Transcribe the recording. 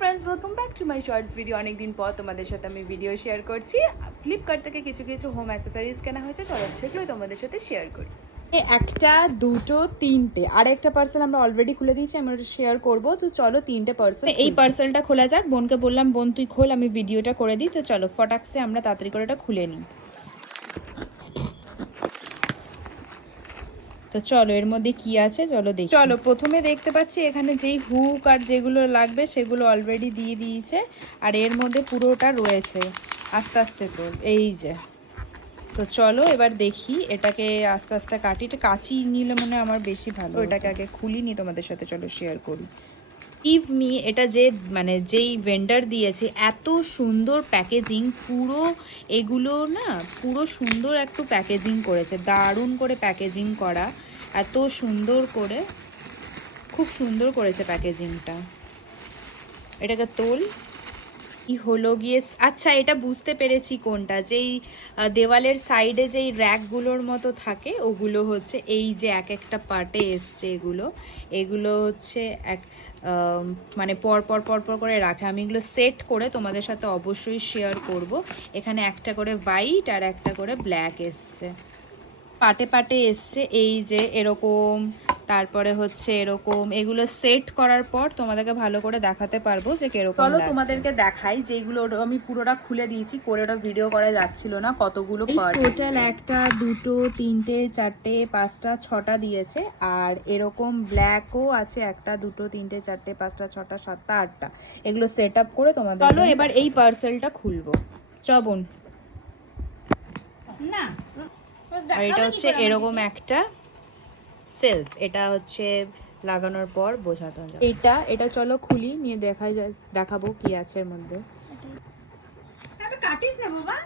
Friends, welcome back to my shorts video. অনেকদিন পর তোমাদের সাথে আমি ভিডিও শেয়ার করছি। ফ্লিপকার্ট থেকে কিছু কিছু হোম অ্যাক্সেসরিজ কেনা হয়েছে, চলো সেগুলোই তোমাদের সাথে শেয়ার করি। একটা, দুটো, তিনটে, আর একটা পার্সেল আমরা অলরেডি খুলে দিয়েছি, আমি ওটা শেয়ার করবো। তো চলো তিনটে পার্সেল, এই পার্সেলটা খোলা যাক। বোনকে বললাম বোন তুই খোল, আমি ভিডিওটা করে দিই। তো চলো ফটাকসে আমরা তাড়াতাড়ি করে এটা খুলে নিই। তো চলো এর মধ্যে কি আছে চলো দেখি। চলো প্রথমে দেখতে পাচ্ছি এখানে যেই হুক আর যেগুলো লাগবে সেগুলো অলরেডি দিয়ে দিয়েছে, আর এর মধ্যে পুরোটা রয়েছে। আস্তে আস্তে তো এই যে, তো চলো এবার দেখি এটাকে আস্তে আস্তে কাটি। এটা কাঁচি নিলে মনে হয় আমার বেশি ভালো। এটাকে আগে খুলিনি, তোমাদের সাথে চলো শেয়ার করি। গিভ মি, এটা যে মানে যেই ভেন্ডার দিয়েছে, এত সুন্দর প্যাকেজিং, পুরো এগুলো না পুরো সুন্দর একটু প্যাকেজিং করেছে, দারুণ করে প্যাকেজিং করা, এত সুন্দর করে, খুব সুন্দর করেছে প্যাকেজিংটা। এটাকে তোল। কি হলো গিয়ে, আচ্ছা এটা বুঝতে পেরেছি কোনটা, যেই দেওয়ালের সাইডে যেই র্যাকগুলোর মতো থাকে ওগুলো হচ্ছে এই যে এক একটা পার্টে এসছে এগুলো। এগুলো হচ্ছে এক মানে পর পর পর পর করে রাখে। আমি এগুলো সেট করে তোমাদের সাথে অবশ্যই শেয়ার করব। এখানে একটা করে হোয়াইট আর একটা করে ব্ল্যাক এসছে, পাটে পাটে এসছে এই যে এরকম। তারপরে হচ্ছে এরকম, এগুলো সেট করার পর তোমাদেরকে ভালো করে দেখাতে পারবো যে কিরকম। চলো তোমাদেরকে দেখাই যেগুলো আমি পুরোটা খুলে দিয়েছি, করে ওটা ভিডিও করা যাচ্ছিল না। কতগুলো পার্ট টোটাল, একটা, দুটো, তিনটে, চারটে, পাঁচটা, ছটা দিয়েছে। আর এরকম ব্ল্যাকও আছে, একটা, দুটো, তিনটে, চারটে, পাঁচটা, ছটা, সাতটা, আটটা। এগুলো সেট আপ করে তোমাদের। চলো এবার এই পার্সেলটা খুলবো। চবন না, আর এটা হচ্ছে এরকম একটা সেলফ, এটা হচ্ছে লাগানোর পর বোঝাতে হবে। এটা চলো খুলি, নিয়ে দেখাবো কি আছে এর মধ্যে। কাটিস না বাবা।